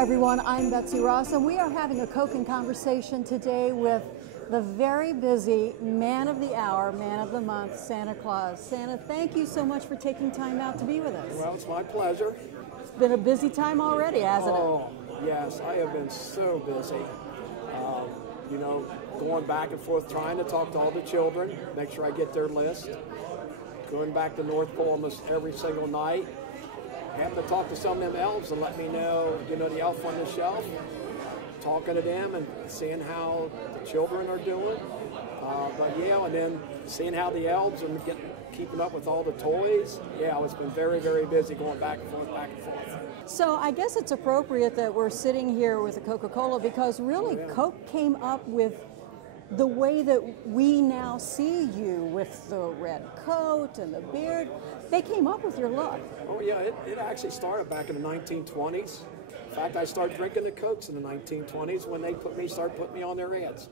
everyone, I'm Betsy Ross, and we are having a Coke and Conversation today with the very busy man of the hour, man of the month, Santa Claus. Santa, thank you so much for taking time out to be with us. Well, it's my pleasure. It's been a busy time already, hasn't it? Oh, yes, I have been so busy. You know, going back and forth, trying to talk to all the children, make sure I get their list. Going back to North Pole almost every single night. Having to talk to some of them elves and let me know, the elf on the shelf. Talking to them and seeing how the children are doing. But yeah, and then seeing how the elves are keeping up with all the toys. Yeah, it's been very, very busy going back and forth, back and forth. So I guess it's appropriate that we're sitting here with a Coca-Cola because really Coke came up with the way that we now see you with the red coat and the beard. They came up with your look. Oh yeah, it actually started back in the 1920s. In fact, I started drinking the Cokes in the 1920s when they started putting me on their ads.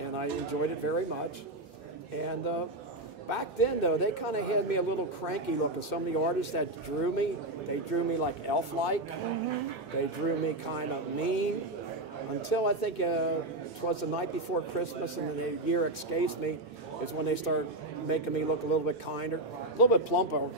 And I enjoyed it very much. And back then, though, they kind of had me a little cranky look. And some of the artists that drew me, they drew me like elf-like. Mm-hmm. They drew me kind of mean. Until I think it was the night before Christmas and the year escapes me, is when they started making me look a little bit kinder, a little bit plumper.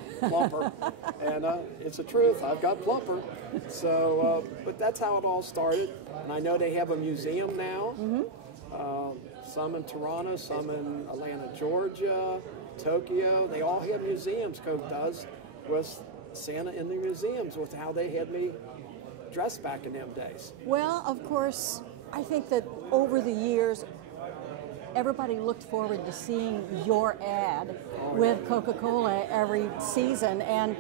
And it's the truth, I've got plumper. So, but that's how it all started. And I know they have a museum now. Mm-hmm. Some in Toronto, some in Atlanta, Georgia, Tokyo. They all have museums, Coke does, with Santa in the museums with how they had me dressed back in them days. Well, of course, I think that over the years, everybody looked forward to seeing your ad with Coca-Cola every season, and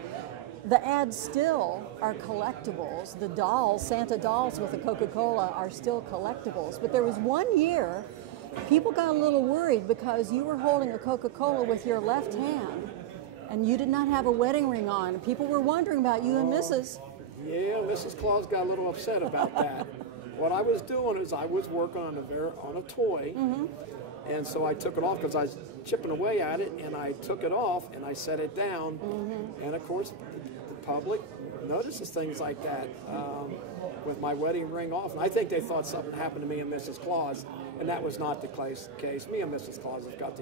the ads still are collectibles. The dolls, Santa dolls with the Coca-Cola are still collectibles. But there was one year, people got a little worried because you were holding a Coca-Cola with your left hand, and you did not have a wedding ring on. People were wondering about you and Mrs. Yeah, Mrs. Claus got a little upset about that. What I was doing is I was working on a toy, mm-hmm. And so I took it off because I was chipping away at it, and I took it off and I set it down. Mm-hmm. And of course, the public notices things like that with my wedding ring off. And I think they thought something happened to me and Mrs. Claus, and that was not the case. Me and Mrs. Claus have got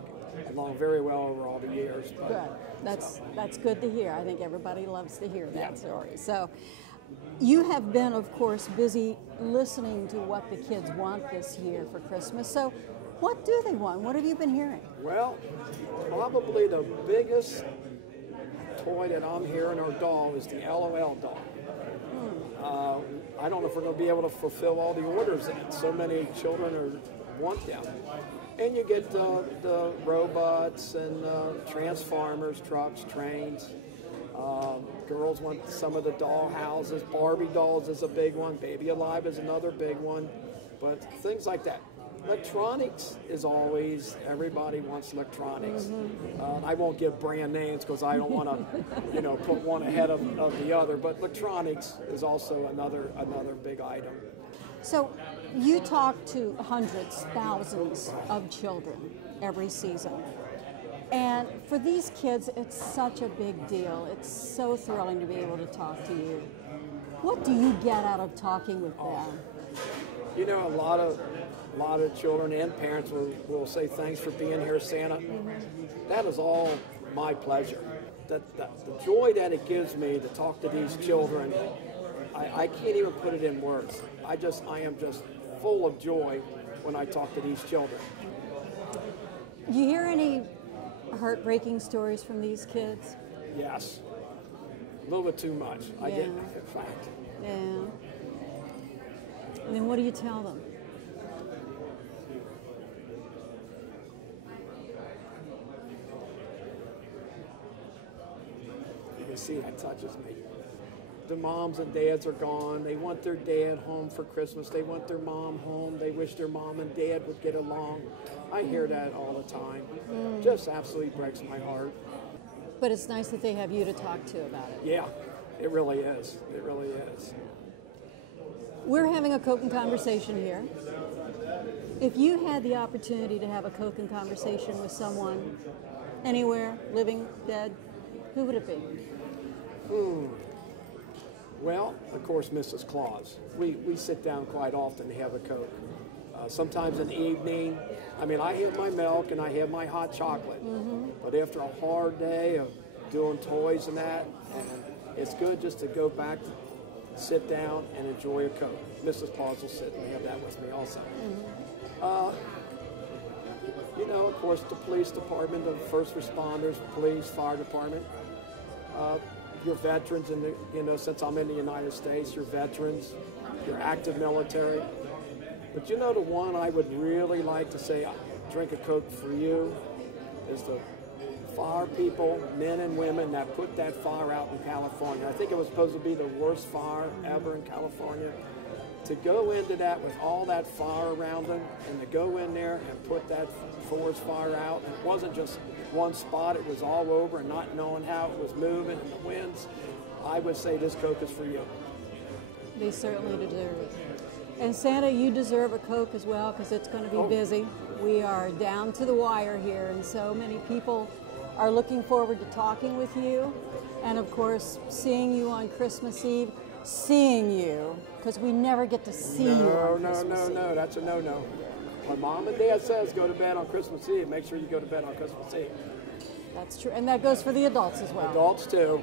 along very well over all the years. Good. That's good to hear. I think everybody loves to hear that story. So. You have been, of course, busy listening to what the kids want this year for Christmas. So what do they want? What have you been hearing? Well, probably the biggest toy that I'm hearing or doll is the LOL doll. I don't know if we're going to be able to fulfill all the orders that so many children want them. And you get the robots and transformers, trucks, trains. Girls want some of the doll houses. Barbie dolls is a big one. Baby Alive is another big one. But things like that. Electronics is always, everybody wants electronics. Mm-hmm. I won't give brand names because I don't want to, put one ahead of the other. But electronics is also another big item. So you talk to hundreds, thousands of children every season. And for these kids, it's such a big deal. It's so thrilling to be able to talk to you. What do you get out of talking with them? A lot of children and parents will say thanks for being here, Santa. Mm-hmm. That is all my pleasure. The joy that it gives me to talk to these children, I can't even put it in words. I am just full of joy when I talk to these children. Do you hear any heartbreaking stories from these kids? Yes. A little bit too much. I get, in fact. Yeah. And then what do you tell them? You can see that touches me. The moms and dads are gone. They want their dad home for Christmas. They want their mom home. They wish their mom and dad would get along. I hear that all the time. Just absolutely breaks my heart. But it's nice that they have you to talk to about it. Yeah, it really is. It really is. We're having a Coke and Conversation here. If you had the opportunity to have a Coke and Conversation with someone anywhere, living, dead, who would it be? Well, of course, Mrs. Claus. We sit down quite often to have a Coke. Sometimes in the evening, I mean, I have my milk and I have my hot chocolate. But after a hard day of doing toys and that, and it's good just to go back, sit down, and enjoy a Coke. Mrs. Claus will sit and have that with me also. You know, of course, the police department, the first responders, police, fire department, your veterans, and you know, since I'm in the United States, your veterans, your active military. But you know, the one I would really like to say, drink a Coke for you, is the fire people, men and women that put that fire out in California. I think it was supposed to be the worst fire ever in California. To go into that with all that fire around them, and to go in there and put that forest fire out, and it wasn't just one spot, it was all over, and not knowing how it was moving and the winds, I would say this Coke is for you. They certainly deserve it. And Santa, you deserve a Coke as well, because it's going to be busy. We are down to the wire here, and so many people are looking forward to talking with you, and of course, seeing you on Christmas Eve. Seeing you, because we never get to see you on Christmas Eve. No, that's a no-no. When Mom and Dad says go to bed on Christmas Eve, make sure you go to bed on Christmas Eve. That's true, and that goes for the adults as well. Adults too.